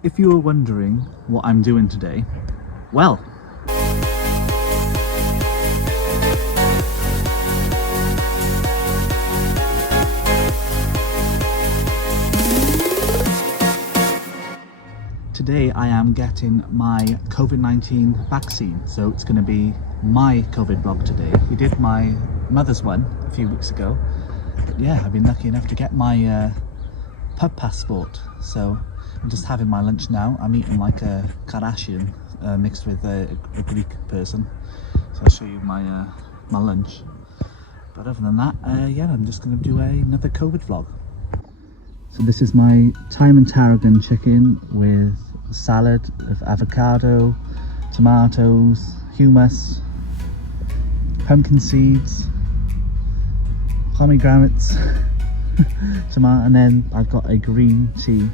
If you were wondering what I'm doing today, well, today I am getting my COVID-19 vaccine, so it's going to be my COVID vlog today. We did my mother's one a few weeks ago, but yeah, I've been lucky enough to get my pub passport, so I'm just having my lunch now. I'm eating like a Kardashian mixed with a Greek person, so I'll show you my my lunch. But other than that, yeah, I'm just going to do another COVID vlog. So this is my thyme and tarragon chicken with a salad of avocado, tomatoes, hummus, pumpkin seeds, pomegranates, tomato, and then I've got a green tea,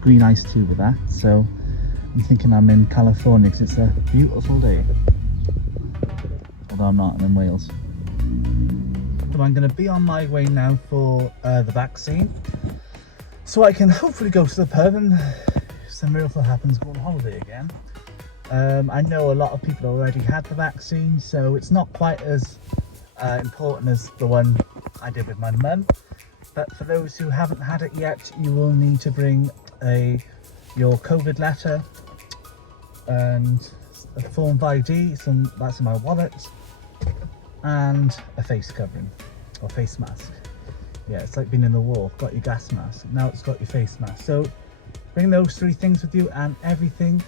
green iced tea with that. So I'm thinking I'm in California because it's a beautiful day. Although I'm not, I'm in Wales. So I'm going to be on my way now for the vaccine, so I can hopefully go to the pub and if some miracle happens, go on holiday again. I know a lot of people already had the vaccine, so it's not quite as important as the one I did with my mum. But for those who haven't had it yet, you will need to bring your COVID letter and a form of ID, that's in my wallet, and a face covering or face mask. Yeah, it's like being in the war. Got your gas mask, now it's got your face mask. So bring those three things with you and everything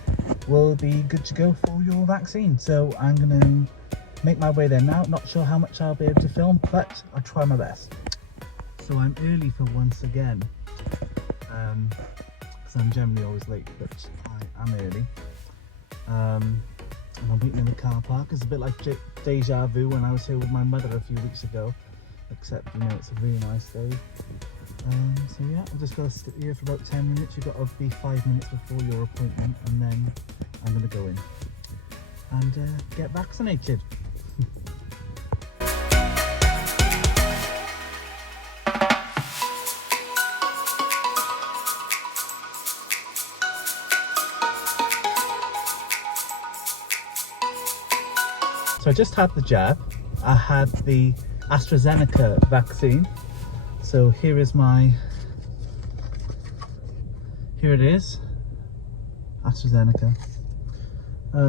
will be good to go for your vaccine. So I'm gonna make my way there now. Not sure how much I'll be able to film, but I'll try my best. So I'm early for once again, because I'm generally always late, but I am early. And I'm waiting in the car park. It's a bit like deja vu when I was here with my mother a few weeks ago, except you know it's a really nice day. So yeah, I've just got to sit here for about 10 minutes. You've got to be 5 minutes before your appointment, and then I'm going to go in and get vaccinated. So I just had the jab. I had the AstraZeneca vaccine. So here it is, AstraZeneca.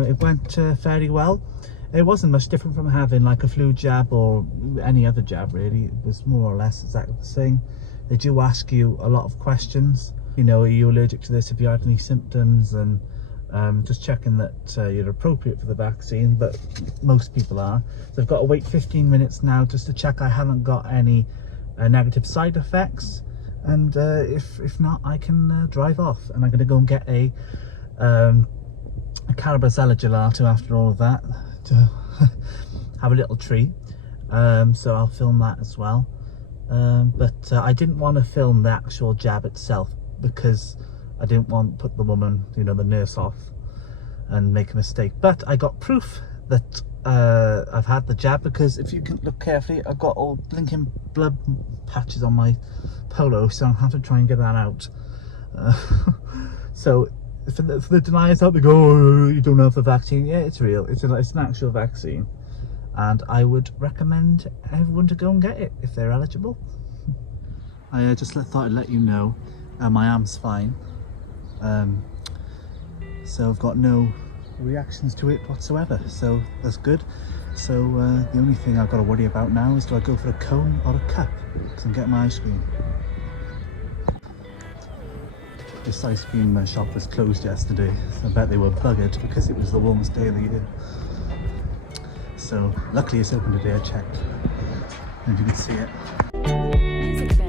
It went fairly well. It wasn't much different from having like a flu jab or any other jab really. It was more or less exactly the same. They do ask you a lot of questions. You know, are you allergic to this? Have you had any symptoms? And just checking that you're appropriate for the vaccine, but most people are. So I've got to wait 15 minutes now just to check I haven't got any negative side effects, and if not, I can drive off. And I'm going to go and get a Carabasella gelato after all of that to have a little treat. So I'll film that as well. But I didn't want to film the actual jab itself because I didn't want to put the woman, you know, the nurse off and make a mistake. But I got proof that I've had the jab, because if you can look carefully, I've got all blinking blood patches on my polo, so I'll have to try and get that out. So for the deniers out there go, oh, you don't have the vaccine. Yeah, it's real. It's an actual vaccine, and I would recommend everyone to go and get it if they're eligible. I just thought I'd let you know my arm's fine. So I've got no reactions to it whatsoever, so that's good. So the only thing I've got to worry about now is, do I go for a cone or a cup? Because I'm getting my ice cream. This ice cream shop was closed yesterday, so I bet they were buggered because it was the warmest day of the year. So luckily it's open today, I checked. And if you can see it. Music bed.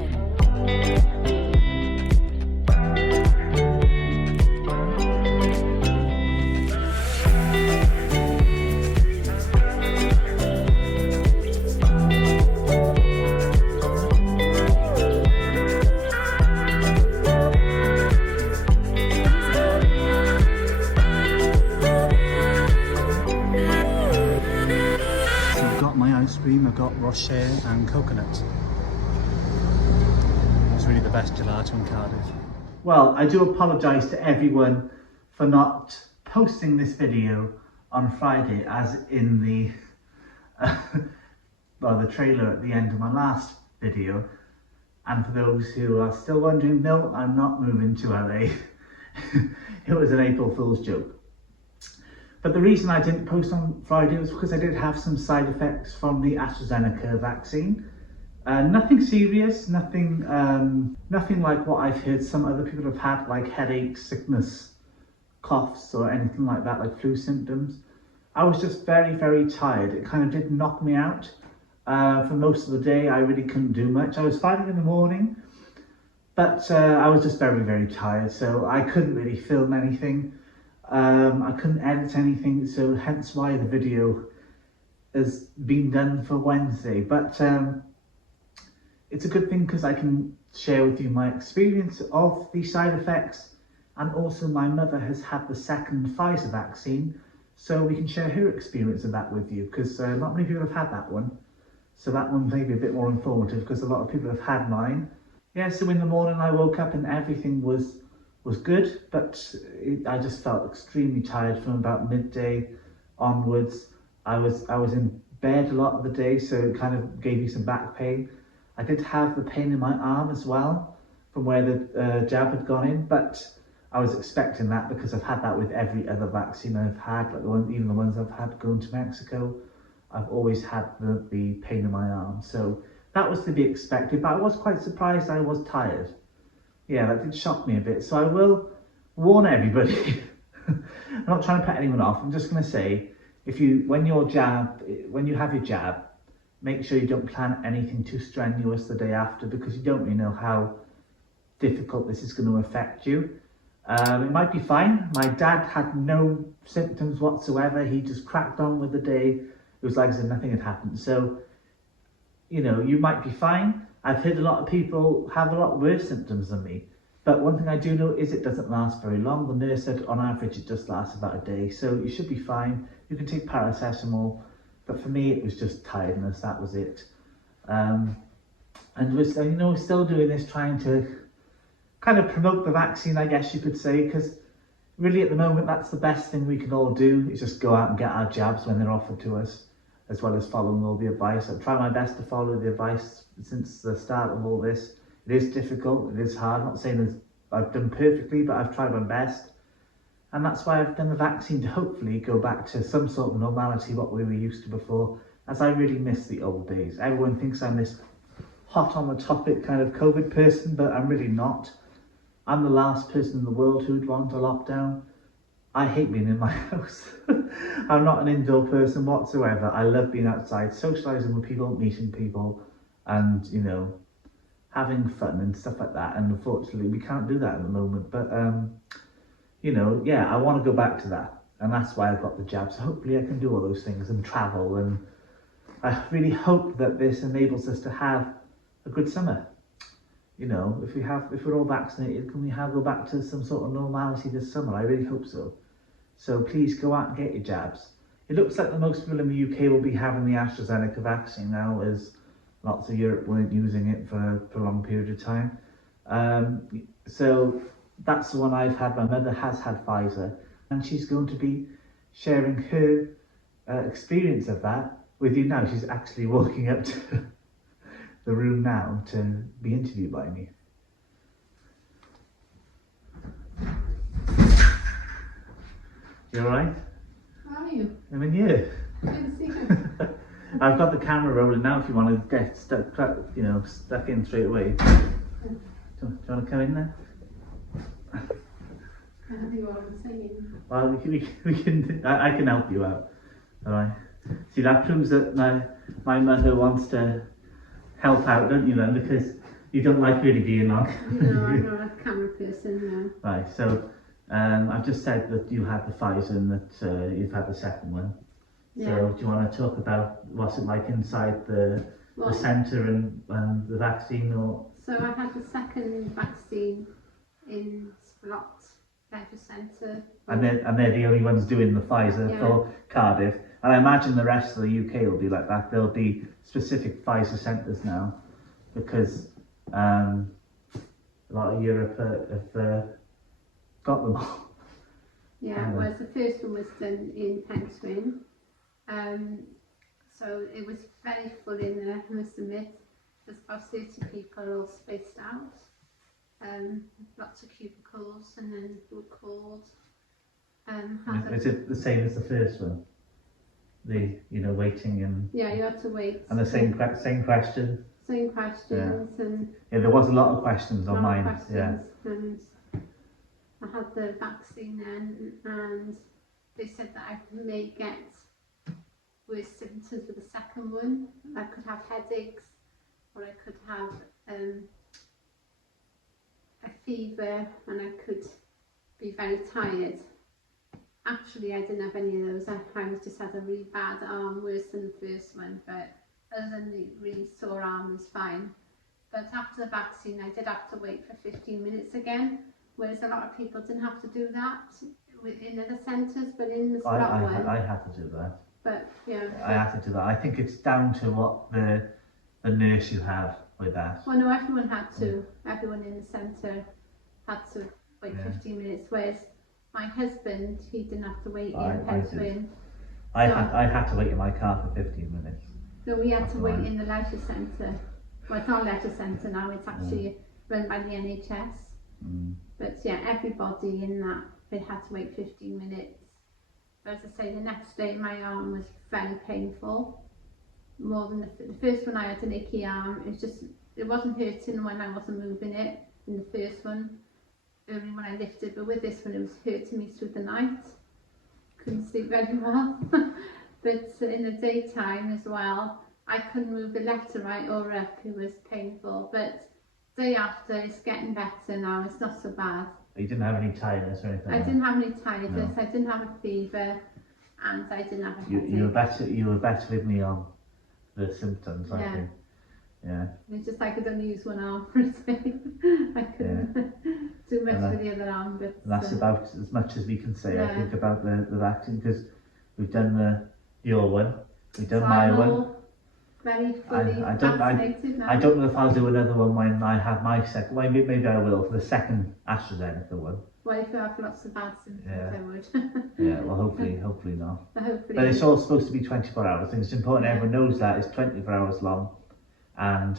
I've got Rocher and coconut. It's really the best gelato in Cardiff. Well, I do apologise to everyone for not posting this video on Friday, as in the well, the trailer at the end of my last video. And for those who are still wondering, no, I'm not moving to LA. It was an April Fool's joke. But the reason I didn't post on Friday was because I did have some side effects from the AstraZeneca vaccine. Nothing serious, nothing like what I've heard some other people have had, like headaches, sickness, coughs, or anything like that, like flu symptoms. I was just very, very tired. It kind of did knock me out. For most of the day, I really couldn't do much. I was fine in the morning, but I was just very, very tired, so I couldn't really film anything. I couldn't edit anything, so hence why the video has been done for Wednesday. But it's a good thing because I can share with you my experience of the side effects, and also my mother has had the second Pfizer vaccine, so we can share her experience of that with you, because not many people have had that one. So that one may be a bit more informative because a lot of people have had mine. Yeah, so in the morning I woke up and everything was good, but I just felt extremely tired from about midday onwards. I was in bed a lot of the day, so it kind of gave me some back pain. I did have the pain in my arm as well from where the jab had gone in, but I was expecting that because I've had that with every other vaccine I've had, like even the ones I've had going to Mexico. I've always had the pain in my arm, so that was to be expected, but I was quite surprised I was tired. Yeah, that did shock me a bit, so I will warn everybody. I'm not trying to put anyone off, I'm just going to say, when you have your jab, make sure you don't plan anything too strenuous the day after, because you don't really know how difficult this is going to affect you. It might be fine. My dad had no symptoms whatsoever, he just cracked on with the day. It was like as if nothing had happened. So, you know, you might be fine. I've heard a lot of people have a lot worse symptoms than me. But one thing I do know is it doesn't last very long. The nurse said on average it just lasts about a day. So you should be fine. You can take paracetamol. But for me, it was just tiredness. That was it. And we're still doing this, trying to kind of promote the vaccine, I guess you could say, because really at the moment, that's the best thing we can all do, is just go out and get our jabs when they're offered to us, as well as following all the advice. I've tried my best to follow the advice since the start of all this. It is difficult, it is hard. I'm not saying that I've done perfectly, but I've tried my best. And that's why I've done the vaccine, to hopefully go back to some sort of normality, what we were used to before, as I really miss the old days. Everyone thinks I'm this hot on the topic kind of COVID person, but I'm really not. I'm the last person in the world who'd want a lockdown. I hate being in my house. I'm not an indoor person whatsoever. I love being outside, socialising with people, meeting people, and, you know, having fun and stuff like that. And unfortunately, we can't do that at the moment. But, you know, yeah, I want to go back to that. And that's why I've got the jab. So hopefully I can do all those things and travel. And I really hope that this enables us to have a good summer. You know, if we're all vaccinated, can we go back to some sort of normality this summer? I really hope so. So please go out and get your jabs. It looks like the most people in the UK will be having the AstraZeneca vaccine now, as lots of Europe weren't using it for a prolonged period of time. So that's the one I've had. My mother has had Pfizer, and she's going to be sharing her experience of that with you now. She's actually walking up to the room now to be interviewed by me. You alright? How are you? I'm in here. Good to see you. I've got the camera rolling now if you want to get stuck in straight away. Do you want to come in there? I don't think what I'm saying. Well, we can I can help you out. Alright. See, that proves that my mother wants to help out, don't you then? Because you don't like really being on. No, I'm not a camera person, no. Right, so I've just said that you had the Pfizer and that you've had the second one. Yeah. So do you want to talk about what's it like inside the centre and the vaccine? Or? So I had the second vaccine in Sprott Leisure Centre. And they're the only ones doing the Pfizer for Cardiff. And I imagine the rest of the UK will be like that. There'll be specific Pfizer centres now, because a lot of Europe have got them all. Yeah, whereas the first one was done in Pentwyn. So it was very full in there, I must admit. There's about 30 people all spaced out. Lots of cubicles, and then we were called. Is it the same as the first one? The waiting and Yeah, you had to wait. and the same question. Same questions and Yeah, there was a lot of questions on lot of mine. questions, and I had the vaccine then, and they said that I may get worse symptoms with the second one. I could have headaches, or I could have a fever, and I could be very tired. Actually, I didn't have any of those. I just had a really bad arm, worse than the first one, but other than the really sore arm was fine. But after the vaccine, I did have to wait for 15 minutes again, whereas a lot of people didn't have to do that in other centres, but in the Scott one. I had to do that. But yeah. I had to do that. I think it's down to what the nurse you have with that. Well, no, everyone had to. Everyone in the centre had to wait 15 minutes, whereas my husband, he didn't have to wait in Pentwyn. I had to wait in my car for 15 minutes. No, we had to wait in the leisure centre. Well, it's not a leisure centre now, it's actually run by the NHS. But yeah, everybody in that, they had to wait 15 minutes. But as I say, the next day my arm was very painful. More than the first one, I had an achy arm. It wasn't hurting when I wasn't moving it in the first one, only when I lifted, but with this one it was hurting me through the night. Couldn't sleep very well. But in the daytime as well, I couldn't move it left to right or up. It was painful. But day after, it's getting better now. It's not so bad. You didn't have any tiredness or anything? I didn't have any tiredness. No. I didn't have a fever, and I didn't have a headache. You were better with me on the symptoms, I think. Yeah. It's just I could only use one arm for a day. I couldn't do much with the other arm. But that's about as much as we can say, I think, about the vaccine, because we've done your one, we've done my one. Very fully vaccinated now. I don't know if I'll do another one when I have my second. Well, maybe I will for the second AstraZeneca one. Well, if you have lots of bad symptoms, I would. Yeah, well, hopefully not. Hopefully. But it's all supposed to be 24 hours. I think it's important everyone knows that it's 24 hours long, and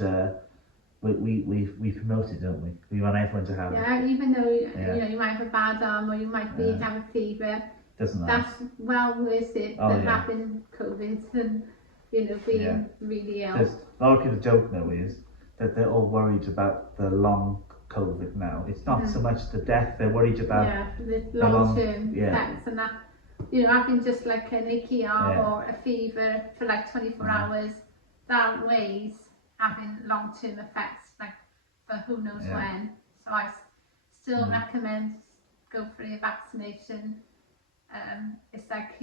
we promote it, don't we? We want everyone to have it. Yeah, even though you might have a bad arm or you might have a fever. Doesn't matter. That's well worth it than having COVID and being really ill. A lot of people don't know is that they're all worried about the long COVID now. It's not so much the death, they're worried about the long-term effects, and that, having just like an achy arm or a fever for like 24 hours, that outweighs having long-term effects like for who knows when. So I still recommend go for your vaccination. It's like,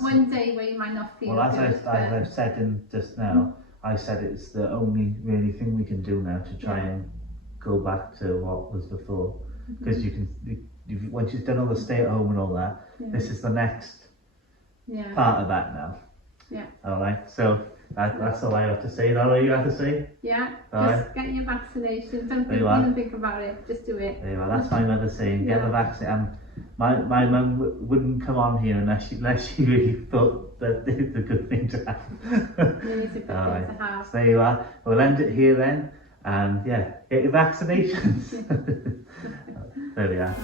one day where you might not feel good. Well, as I've said just now, I said it's the only really thing we can do now to try and go back to what was before. Because once you've done all the stay at home and all that, this is the next part of that now. Yeah. Alright, so that's all I have to say. Is that all you have to say? Yeah, just get your vaccination. Don't even think about it, just do it. There you are, that's my mother saying, get the vaccine. My mum wouldn't come on here unless she really thought that it's a good thing to have. It's a good thing to have. So there you are. We'll end it here then. And get your vaccinations. There we are.